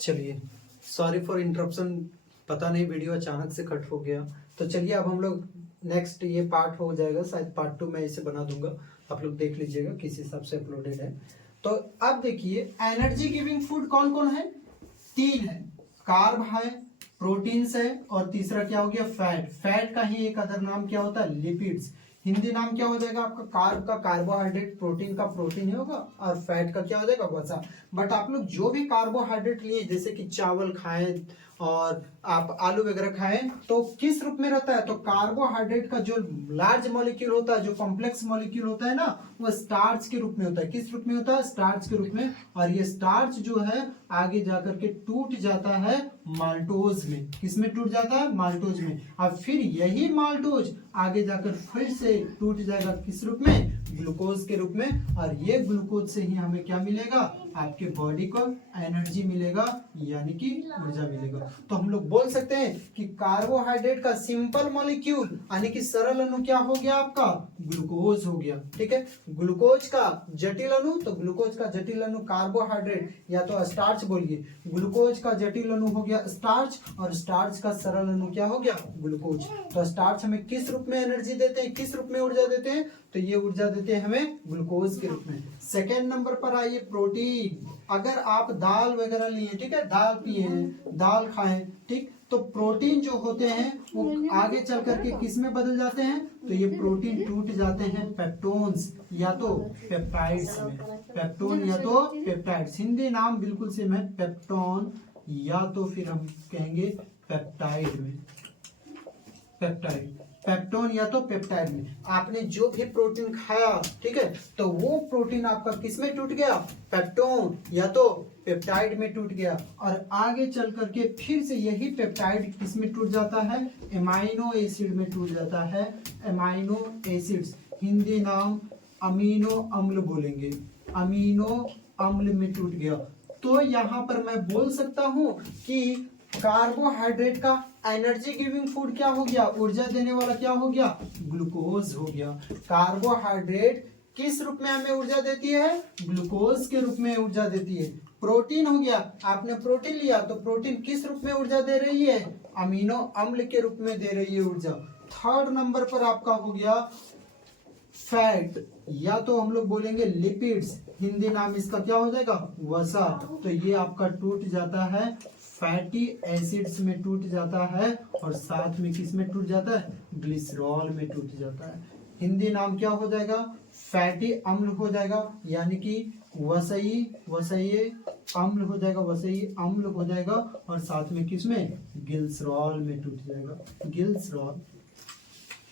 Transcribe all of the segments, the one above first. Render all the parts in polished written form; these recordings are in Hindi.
चलिए, सॉरी फॉर इंटरप्शन, पता नहीं वीडियो अचानक से कट हो गया। तो चलिए अब हम लोग नेक्स्ट ये पार्ट हो जाएगा, शायद पार्ट 2 मैं इसे बना दूंगा, आप लोग देख लीजिएगा किस हिसाब से अपलोडेड है। तो अब देखिए एनर्जी गिविंग फूड कौन कौन है, 3 है। कार्ब है, प्रोटीन्स है, और तीसरा क्या हो गया, फैट। फैट का ही एक अदर नाम क्या होता है, लिपिड्स। हिंदी नाम क्या हो जाएगा आपका, कार्ब का कार्बोहाइड्रेट, प्रोटीन का प्रोटीन ही होगा, और फैट का क्या हो जाएगा, वसा। बट आप लोग जो भी कार्बोहाइड्रेट लिए, जैसे कि चावल खाएं और आप आलू वगैरह खाएं, तो किस रूप में रहता है, तो कार्बोहाइड्रेट का जो लार्ज मॉलिक्यूल होता है, जो कॉम्प्लेक्स मॉलिक्यूल होता है ना, वो स्टार्च के रूप में होता है। किस रूप में होता है, स्टार्च के रूप में। और ये स्टार्च जो है आगे जाकर के टूट जाता है माल्टोज में। किसमें टूट जाता है, माल्टोज में। अब फिर यही माल्टोज आगे जाकर फिर से टूट जाएगा किस रूप में, ग्लूकोज के रूप में। और ये ग्लूकोज से ही हमें क्या मिलेगा, आपके बॉडी को एनर्जी मिलेगा, यानी कि ऊर्जा मिलेगा। तो हम लोग बोल सकते हैं कि कार्बोहाइड्रेट का सिंपल मॉलिक्यूल यानी कि सरल अणु क्या हो गया आपका, ग्लूकोज हो गया। ठीक है, ग्लूकोज का जटिल अणु, तो ग्लूकोज का जटिल अणु कार्बोहाइड्रेट या तो स्टार्च बोलिए, ग्लूकोज का जटिल अणु हो गया स्टार्च, और स्टार्च का सरल अणु क्या हो गया, ग्लूकोज। तो स्टार्च हमें किस रूप में एनर्जी देते हैं, किस रूप में ऊर्जा देते हैं, तो ये ऊर्जा देते हैं हमें ग्लूकोज के रूप में। सेकेंड नंबर पर आइए प्रोटीन। अगर आप दाल वगैरह लिए, ठीक है, दाल पिए हैं, दाल खाएं, ठीक, तो प्रोटीन जो होते हैं वो आगे चल करके किस में बदल जाते हैं, तो ये प्रोटीन टूट जाते हैं पेप्टोन्स या तो पेप्टाइड्स में। पेप्टोन या तो पेप्टाइड्स, हिंदी नाम बिल्कुल सेम है, पेप्टोन या तो फिर हम कहेंगे पेप्टाइड में। पेप्टाइड, पेप्टोन या तो पेप्टाइड में। आपने जो भी प्रोटीन खाया, ठीक है, तो वो प्रोटीन आपका किस में टूट गया, पेप्टोन या तो पेप्टाइड में टूट गया। और आगे चल करके फिर से यही पेप्टाइड किस में टूट जाता है, एमाइनो एसिड में टूट जाता है। एमाइनो एसिड्स, हिंदी नाम अमीनो अम्ल बोलेंगे, अमीनो अम्ल में टूट गया। तो यहाँ पर मैं बोल सकता हूं कि कार्बोहाइड्रेट का एनर्जी गिविंग फूड क्या हो गया, ऊर्जा देने वाला क्या हो गया, ग्लूकोज हो गया। कार्बोहाइड्रेट किस रूप में हमें ऊर्जा देती है, ग्लूकोज के रूप में ऊर्जा देती है। प्रोटीन हो गया, आपने प्रोटीन लिया तो प्रोटीन किस रूप में ऊर्जा दे रही है, अमीनो अम्ल के रूप में दे रही है ऊर्जा। थर्ड नंबर पर आपका हो गया फैट या तो हम लोग बोलेंगे लिपिड्स, हिंदी नाम इसका क्या हो जाएगा, वसा। तो ये आपका टूट जाता है फैटी एसिड्स में टूट जाता है, और साथ में किस में टूट जाता है, ग्लिसरॉल में टूट जाता है। हिंदी नाम क्या हो जाएगा, फैटी अम्ल हो जाएगा, यानी कि वसई, वसई अम्ल हो जाएगा, वसई अम्ल हो जाएगा, और साथ में किसमें, ग्लिसरॉल में टूट जाएगा, ग्लिसरॉल।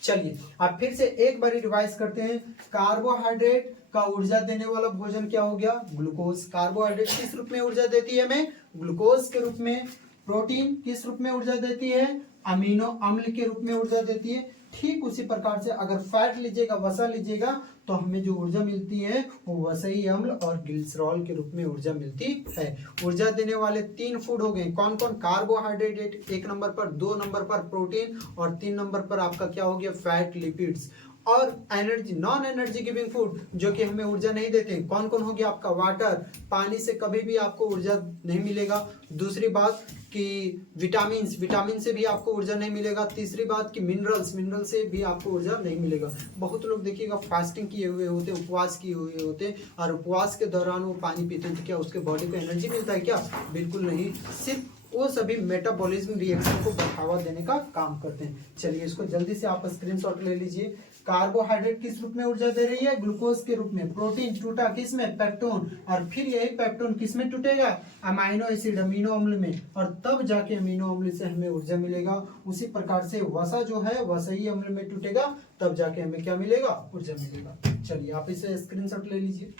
चलिए अब फिर से एक बार रिवाइज करते हैं। कार्बोहाइड्रेट का ऊर्जा देने वाला भोजन क्या हो गया, ग्लूकोज। कार्बोहाइड्रेट किस रूप में ऊर्जा देती है हमें, ग्लूकोज के रूप में। प्रोटीन किस रूप में ऊर्जा देती है, अमीनो अम्ल के रूप में ऊर्जा देती है। ठीक उसी प्रकार से अगर फैट लीजिएगा, वसा लीजिएगा, तो हमें जो ऊर्जा मिलती है वो वसई अम्ल और ग्लिसरॉल के रूप में ऊर्जा मिलती है। ऊर्जा देने वाले 3 फूड हो गए, कौन कौन, कार्बोहाइड्रेट 1 नंबर पर, 2 नंबर पर प्रोटीन, और 3 नंबर पर आपका क्या हो गया, फैट, लिपिड्स। और energy, non energy giving food जो कि हमें ऊर्जा नहीं देते, कौन कौन हो गया आपका, वाटर, पानी से कभी भी आपको ऊर्जा नहीं मिलेगा। दूसरी बात कि विटामिन, विटामिन से भी आपको ऊर्जा नहीं मिलेगा। तीसरी बात कि मिनरल्स, मिनरल से भी आपको ऊर्जा नहीं मिलेगा। बहुत लोग देखिएगा फास्टिंग किए हुए होते, उपवास किए हुए होते, और उपवास के दौरान वो पानी पीते हैं, तो क्या उसके बॉडी को एनर्जी मिलता है क्या, बिल्कुल नहीं। सिर्फ वो सभी मेटाबॉलिज्म रिएक्शन को बढ़ावा देने का काम करते हैं। चलिए इसको जल्दी से आप स्क्रीनशॉट ले लीजिए। कार्बोहाइड्रेट किस रूप में ऊर्जा दे रही है, ग्लूकोज के रूप में। प्रोटीन टूटा किस में, पेप्टोन, और फिर यही पेप्टोन किस में टूटेगा, अमाइनो एसिड, अमीनो अम्ल में, और तब जाके अमीनो अम्ल से हमें ऊर्जा मिलेगा। उसी प्रकार से वसा जो है वसई अम्ल में टूटेगा, तब जाके हमें क्या मिलेगा, ऊर्जा मिलेगा। चलिए आप इसे स्क्रीनशॉट ले लीजिए।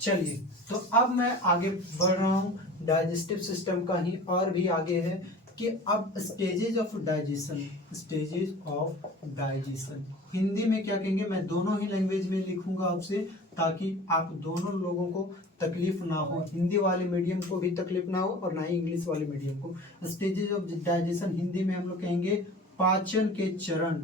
चलिए तो अब मैं आगे बढ़ रहा हूँ डाइजेस्टिव सिस्टम का ही, और भी आगे है कि अब stages of digestion, stages of digestion Hindi में क्या कहेंगे, मैं दोनों ही लैंग्वेज में लिखूंगा आपसे, ताकि आप दोनों लोगों को तकलीफ ना हो, हिंदी वाले मीडियम को भी तकलीफ ना हो और ना ही इंग्लिश वाले मीडियम को। स्टेजेज ऑफ डाइजेशन हिंदी में हम लोग कहेंगे पाचन के चरण,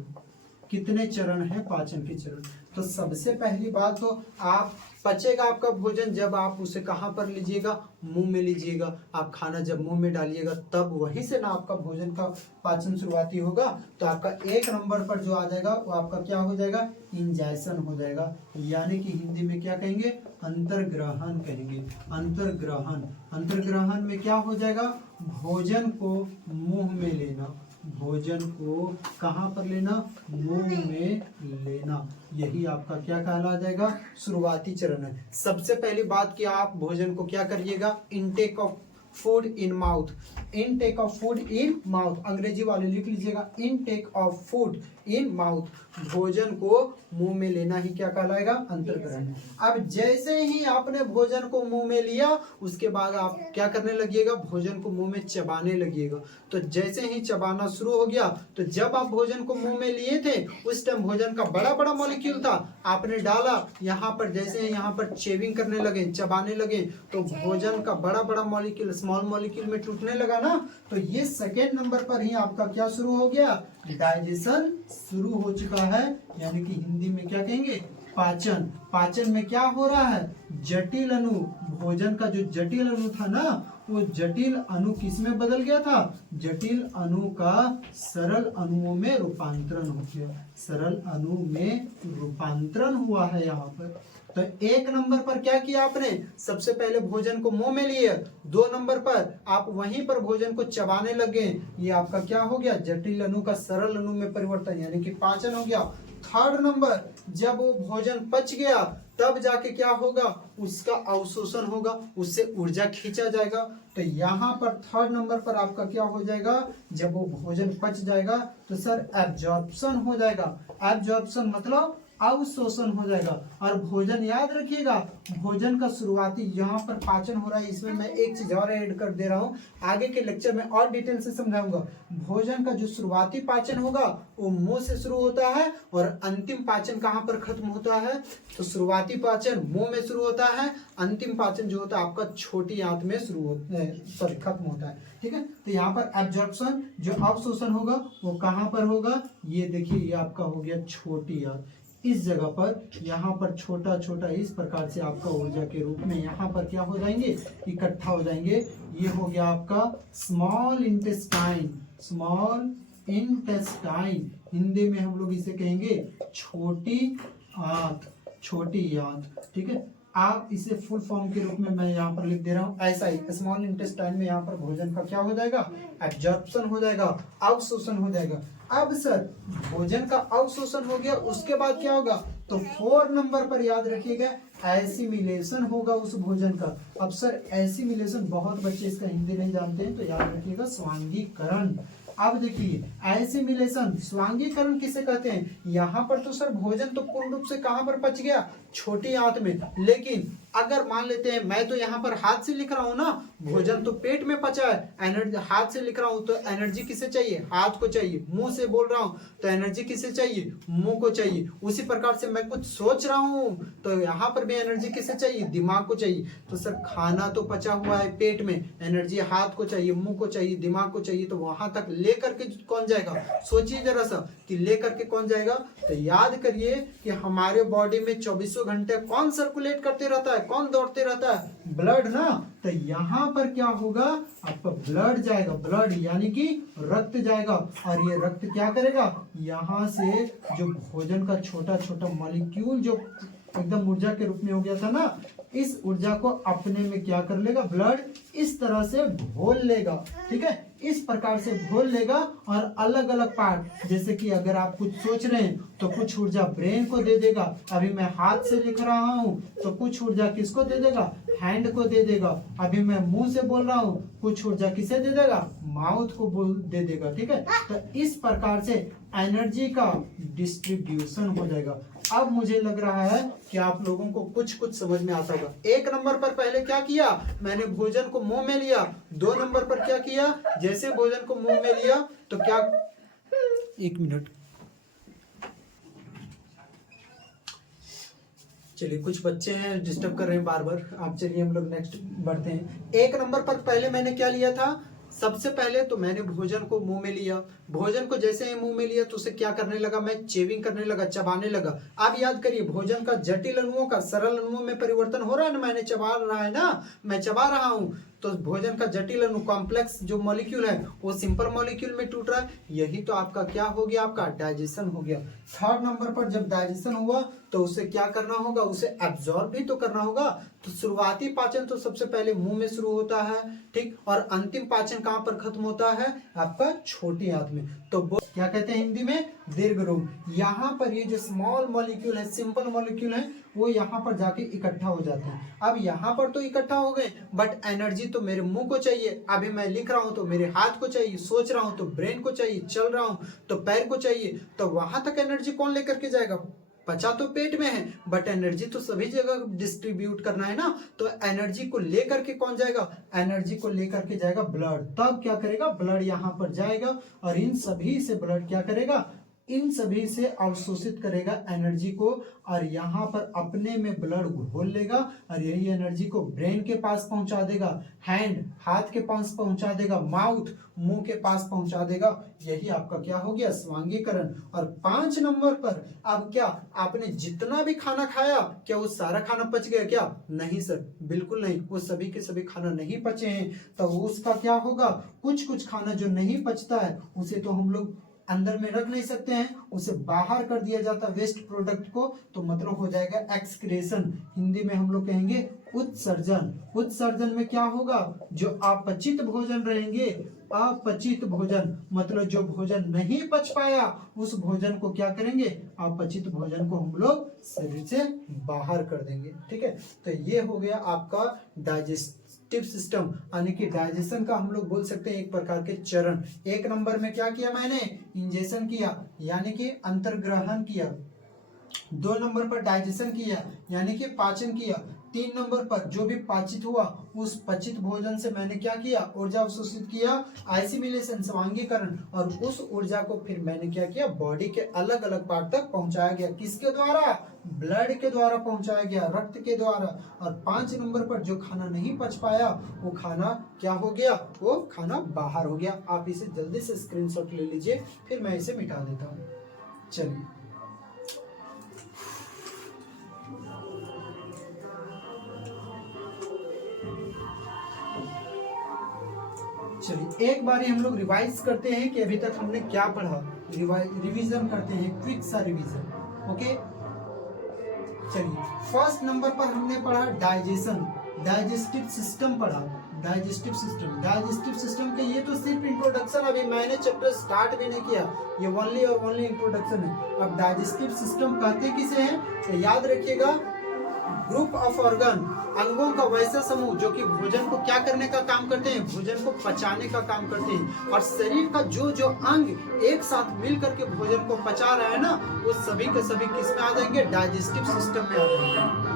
कितने चरण है पाचन के चरण। तो सबसे पहली बात तो आप पचेगा आपका भोजन जब आप उसे कहाँ पर लीजिएगा, मुंह में लीजिएगा। आप खाना जब मुंह में डालिएगा तब वहीं से ना आपका भोजन का पाचन शुरुआती होगा। तो आपका 1 नंबर पर जो आ जाएगा वो आपका क्या हो जाएगा, इंजेक्शन हो जाएगा, यानी कि हिंदी में क्या कहेंगे, अंतर्ग्रहण कहेंगे। अंतर्ग्रहण, अंतर्ग्रहण में क्या हो जाएगा, भोजन को मुंह में लेना, भोजन को कहाँ पर लेना, मुंह में लेना। यही आपका क्या कहला जाएगा, शुरुआती चरण है। सबसे पहली बात कि आप भोजन को क्या करिएगा, intake of food in mouth, intake of food in mouth, अंग्रेजी वाले लिख लीजिएगा, intake of food in mouth, भोजन को मुंह में लेना ही क्या कहलाएगा, अंतर्ग्रहण। अब जैसे ही आपने भोजन को मुंह में लिया उसके बाद आप क्या करने लगिएगा, भोजन को मुंह में चबाने लगिएगा। तो जैसे ही चबाना शुरू हो गया, तो जब आप भोजन को मुंह में लिए थे उस टाइम भोजन का बड़ा बड़ा मॉलिक्यूल था, आपने डाला यहाँ पर, जैसे ही यहाँ पर चेविंग करने लगे, चबाने लगे, तो भोजन का बड़ा बड़ा मॉलिक्यूल स्मॉल मॉलिक्यूल में टूटने लगा ना। तो ये सेकेंड नंबर पर ही आपका क्या शुरू हो गया, डाइजेशन शुरू हो चुका है, यानी कि हिंदी में क्या कहेंगे, पाचन। पाचन में क्या हो रहा है, जटिल अणु, भोजन का जो जटिल अणु था ना, वो जटिल अणु किस में बदल गया था, जटिल अणु का सरल अणुओं में रूपांतरण हो गया, सरल अणु में रूपांतरण हुआ है यहाँ पर। तो 1 नंबर पर क्या किया आपने, सबसे पहले भोजन को मुंह में लिए, 2 नंबर पर आप वहीं पर भोजन को चबाने लगे, ये आपका क्या हो गया, जटिल अणु का सरल अणु में परिवर्तन, यानी कि पाचन हो गया। 3rd नंबर, जब वो भोजन पच गया तब जाके क्या होगा, उसका अवशोषण होगा, उससे ऊर्जा खींचा जाएगा। तो यहाँ पर 3rd नंबर पर आपका क्या हो जाएगा, जब वो भोजन पच जाएगा तो सर एब्जॉर्प्शन हो जाएगा। एब्जॉर्प्शन मतलब अवशोषण हो जाएगा। और भोजन याद रखिएगा, भोजन का शुरुआती यहाँ पर पाचन हो रहा है, इसमें मैं एक चीज और ऐड कर दे रहा हूँ, आगे के लेक्चर में और डिटेल से समझाऊंगा। भोजन का जो शुरुआती पाचन होगा वो मुंह से शुरू होता है, और अंतिम पाचन कहाँ पर खत्म होता है, तो शुरुआती पाचन मुंह में शुरू होता है, अंतिम पाचन जो होता है आपका छोटी आंत में शुरू होता है, सॉरी खत्म होता है, ठीक है। तो यहाँ पर एब्जॉर्प्शन, जो अवशोषण होगा वो कहाँ पर होगा, ये देखिए, ये आपका हो गया छोटी आंत, इस जगह पर, यहाँ पर छोटा छोटा इस प्रकार से आपका ऊर्जा के रूप में यहाँ पर क्या हो जाएंगे, इकट्ठा हो जाएंगे। ये हो गया आपका small intestine, small intestine, Hindi में हम लोग इसे कहेंगे छोटी आंत, छोटी आंत, ठीक है। आप इसे फुल फॉर्म के रूप में मैं यहाँ पर लिख दे रहा हूँ ऐसा ही, स्मॉल इंटेस्टाइन में यहाँ पर भोजन का क्या हो जाएगा, एब्जॉर्प्शन हो जाएगा, अवशोषण हो जाएगा। अब सर भोजन का अवशोषण हो गया, उसके बाद क्या होगा, तो 4 नंबर पर याद रखिएगा एसिमिलेशन होगा उस भोजन का। अब सर एसिमिलेशन, बहुत बच्चे इसका हिंदी नहीं जानते हैं तो याद रखिएगा स्वांगीकरण। अब देखिए एसिमिलेशन, स्वांगीकरण किसे कहते हैं, यहाँ पर तो सर भोजन तो पूर्ण रूप से कहाँ पर पच गया, छोटी आंत में, लेकिन अगर मान लेते हैं, मैं तो यहाँ पर हाथ से लिख रहा हूँ ना, भोजन तो पेट में पचा है, एनर्जी हाथ से लिख रहा हूँ तो एनर्जी किसे चाहिए, हाथ को चाहिए। मुंह से बोल रहा हूँ तो एनर्जी किसे चाहिए, मुंह को चाहिए। उसी प्रकार से मैं कुछ सोच रहा हूँ तो यहाँ पर भी एनर्जी किसे चाहिए, दिमाग को चाहिए। तो सर खाना तो पचा हुआ है पेट में, एनर्जी हाथ को चाहिए, मुंह को चाहिए, दिमाग को चाहिए, तो वहां तक लेकर के कौन जाएगा, सोचिए जरा सा कि लेकर के कौन जाएगा। तो याद करिए कि हमारे बॉडी में 24 घंटे कौन सर्कुलेट करते रहता है, कौन दौड़ते रहता है, ब्लड ना। तो यहाँ पर क्या होगा, आपका ब्लड जाएगा, ब्लड यानी कि रक्त जाएगा, और ये रक्त क्या करेगा, यहाँ से जो भोजन का छोटा छोटा मॉलिक्यूल जो एकदम ऊर्जा के रूप में हो गया था ना, इस ऊर्जा को अपने में क्या कर लेगा, ब्लड इस तरह से घोल लेगा, ठीक है, इस प्रकार से घोल लेगा। और अलग अलग पार्ट, जैसे कि अगर आप कुछ सोच रहे हैं तो कुछ ऊर्जा ब्रेन को दे देगा, अभी मैं हाथ से लिख रहा हूँ तो कुछ ऊर्जा किसको दे देगा, हैंड को दे देगा, अभी मैं मुंह से बोल रहा हूँ कुछ ऊर्जा किसे दे देगा, माउथ को बोल दे देगा, ठीक है। तो इस प्रकार से एनर्जी का डिस्ट्रीब्यूशन हो जाएगा। अब मुझे लग रहा है कि आप लोगों को कुछ कुछ समझ में आता होगा। 1 नंबर पर पहले क्या किया, मैंने भोजन को मुंह में लिया। 2 नंबर पर क्या किया, जैसे भोजन को मुंह में लिया तो क्या, 1 मिनट, चलिए कुछ बच्चे हैं डिस्टर्ब कर रहे हैं बार बार, आप चलिए हम लोग नेक्स्ट बढ़ते हैं। 1 नंबर पर पहले मैंने क्या लिया था, सबसे पहले तो मैंने भोजन को मुंह में लिया, भोजन को जैसे ही मुंह में लिया तो उसे क्या करने लगा, मैं चेविंग करने लगा, चबाने लगा। आप याद करिए, भोजन का जटिल अणुओं का सरल अणुओं में परिवर्तन हो रहा है ना, मैंने चबा रहा है ना, मैं चबा रहा हूं, तो भोजन का जटिल अणु कॉम्प्लेक्स जो मॉलिक्यूल है वो सिंपल मॉलिक्यूल में टूट रहा है। यही तो आपका क्या हो गया, आपका डाइजेशन हो गया। थर्ड नंबर पर जब डाइजेशन हुआ तो उसे क्या करना होगा, उसे एब्जॉर्ब भी तो करना होगा। तो शुरुआती पाचन तो सबसे पहले मुंह में शुरू होता है, ठीक, और अंतिम पाचन कहां पर खत्म होता है, आपका छोटी आंत में। तो क्या कहते हैं हिंदी में, दीर्घ रोम। यहाँ पर ये जो स्मॉल मॉलिक्यूल है, सिंपल मॉलिक्यूल है, वो यहाँ पर जाके इकट्ठा हो जाते हैं। अब यहाँ पर तो इकट्ठा हो गए, बट एनर्जी तो मेरे मुंह को चाहिए। अभी मैं लिख रहा हूं तो मेरे हाथ को चाहिए, सोच रहा हूं तो ब्रेन को चाहिए, चल रहा हूं तो पैर को चाहिए। तो वहां तक एनर्जी कौन लेकर के जाएगा, पचा तो पेट में है, बट एनर्जी तो सभी जगह डिस्ट्रीब्यूट करना है ना। तो एनर्जी को लेकर के कौन जाएगा, एनर्जी को लेकर के जाएगा ब्लड। तब क्या करेगा, ब्लड यहाँ पर जाएगा और इन सभी से ब्लड क्या करेगा, इन सभी से अवशोषित करेगा एनर्जी को, और यहाँ पर अपने में ब्लड घोल लेगा और यही एनर्जी को ब्रेन के पास पहुंचा देगा, हैंड हाथ के पास पहुंचा देगा, माउथ मुंह के पास पहुंचा देगा। यही आपका क्या हो गया, स्वांगीकरण। और 5 नंबर पर अब क्या, आपने जितना भी खाना खाया क्या वो सारा खाना पच गया क्या, नहीं सर, बिल्कुल नहीं, वो सभी के सभी खाना नहीं पचे हैं। तो उसका क्या होगा, कुछ कुछ खाना जो नहीं पचता है उसे तो हम लोग अंदर में रख नहीं सकते हैं, उसे बाहर कर दिया जाता है वेस्ट प्रोडक्ट को। तो मतलब हो जाएगा एक्सक्रेशन, हिंदी में हम लोग कहेंगे उत्सर्जन। उत्सर्जन में क्या होगा, जो अपचित भोजन रहेंगे, अपचित भोजन मतलब जो भोजन नहीं पच पाया उस भोजन को क्या करेंगे, अपचित भोजन को हम लोग शरीर से बाहर कर देंगे। ठीक है, तो ये हो गया आपका डाइजेस्टिव सिस्टम, यानी कि डाइजेशन का हम लोग बोल सकते हैं एक प्रकार के चरण। 1 नंबर में क्या किया मैंने, इंजेक्शन किया यानी कि अंतर्ग्रहण किया। 2 नंबर पर डाइजेशन किया यानी कि पाचन किया। 3 नंबर पर जो भी पाचित हुआ उस पचित भोजन से मैंने क्या किया, ऊर्जा अवशोषित किया, एसिमिलेशन स्वांगीकरण, और उस ऊर्जा को फिर मैंने क्या किया, बॉडी के अलग अलग पार्ट तक पहुंचाया गया। किसके द्वारा, ब्लड के द्वारा पहुंचाया गया, रक्त के द्वारा। और 5 नंबर पर जो खाना नहीं पच पाया वो खाना क्या हो गया, वो खाना बाहर हो गया। आप इसे जल्दी से स्क्रीनशॉट ले लीजिए, फिर मैं इसे मिटा देता हूँ। चलिए, एक बार हम लोग रिवाइज करते हैं कि अभी तक हमने क्या पढ़ा। रिवीजन करते हैं, क्विक सा रिवीजन। ओके, चलिए, फर्स्ट नंबर पर हमने पढ़ा डाइजेशन, डाइजेस्टिव सिस्टम पढ़ा। डाइजेस्टिव सिस्टम के ये तो सिर्फ इंट्रोडक्शन, अभी मैंने चैप्टर स्टार्ट भी नहीं किया, ये ओनली और ओनली इंट्रोडक्शन है। अब डाइजेस्टिव सिस्टम कहते किसे हैं, तो याद रखिएगा, ग्रुप ऑफ ऑर्गन, अंगों का वैसा समूह जो कि भोजन को क्या करने का काम करते हैं, भोजन को पचाने का काम करते हैं। और शरीर का जो जो अंग एक साथ मिल करके भोजन को पचा रहा है ना, वो सभी के सभी किस में आ जाएंगे, डाइजेस्टिव सिस्टम में आ जाएंगे।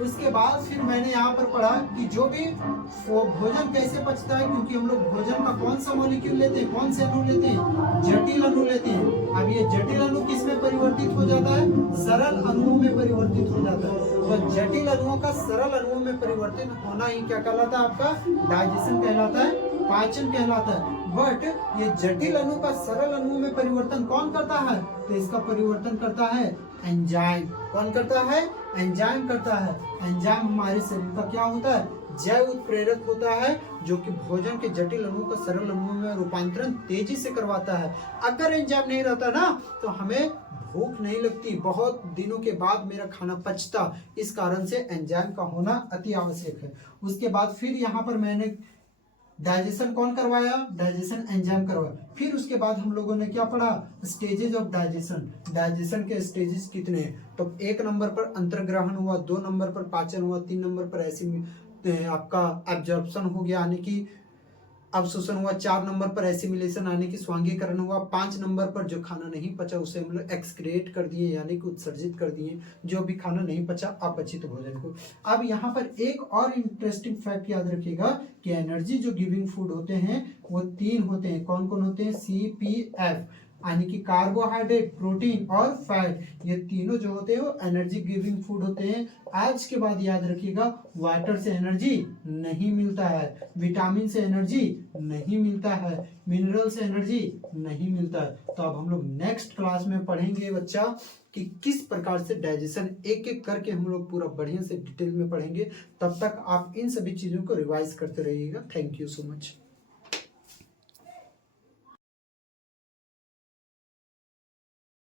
उसके बाद फिर मैंने यहाँ पर पढ़ा कि जो भी भोजन कैसे पचता है, क्योंकि हम लोग भोजन का कौन सा मॉलिक्यूल लेते हैं, कौन से अणु लेते हैं, जटिल अणु लेते हैं। अब ये जटिल अणु किस में परिवर्तित हो जाता है, सरल अणुओं में परिवर्तित हो जाता है। तो जटिल अणुओं का सरल अणुओं में परिवर्तित होना ही क्या कहलाता है, आपका डाइजेशन कहलाता है, पाचन कहलाता है। बट ये जटिल अणु का सरल अणुओं में परिवर्तन कौन करता है, तो इसका परिवर्तन करता है एंजाइम। कौन करता है, एंजाइम करता है। एंजाइम हमारे शरीर का क्या होता है, जैव उत्प्रेरक होता है, जो कि भोजन के जटिल अणुओं का सरल अणुओं में रूपांतरण तेजी से करवाता है। अगर एंजाइम नहीं रहता ना तो हमें भूख नहीं लगती, बहुत दिनों के बाद मेरा खाना पचता। इस कारण से एंजाइम का होना अति आवश्यक है। उसके बाद फिर यहाँ पर मैंने डाइजेशन कौन करवाया, डाइजेशन एंजाइम करवाया। फिर उसके बाद हम लोगों ने क्या पढ़ा, स्टेजेस ऑफ डाइजेशन। डाइजेशन के स्टेजेस कितने हैं, तो 1 नंबर पर अंतर्ग्रहण हुआ, 2 नंबर पर पाचन हुआ, 3 नंबर पर आपका एब्जॉर्प्शन हो गया यानी कि अवशोषण हुआ, 4 नंबर पर एसिमिलेशन यानी कि स्वांगीकरण हुआ, 5 नंबर पर जो खाना नहीं पचा उसे हम लोग एक्सक्रिएट कर दिए यानी कि उत्सर्जित कर दिए, जो भी खाना नहीं पचा अपचित भोजन को। अब यहाँ पर एक और इंटरेस्टिंग फैक्ट याद रखिएगा कि एनर्जी जो गिविंग फूड होते हैं वो 3 होते हैं। कौन कौन होते हैं, CPF यानी कि कार्बोहाइड्रेट, प्रोटीन और फैट, ये तीनों जो होते हैं वो एनर्जी गिविंग फूड होते हैं। आज के बाद याद रखिएगा, वाटर से एनर्जी नहीं मिलता है, विटामिन से एनर्जी नहीं मिलता है, मिनरल से एनर्जी नहीं मिलता है। तो अब हम लोग नेक्स्ट क्लास में पढ़ेंगे बच्चा कि किस प्रकार से डाइजेशन, एक एक करके हम लोग पूरा बढ़िया से डिटेल में पढ़ेंगे। तब तक आप इन सभी चीजों को रिवाइज करते रहिएगा। Thank you so much.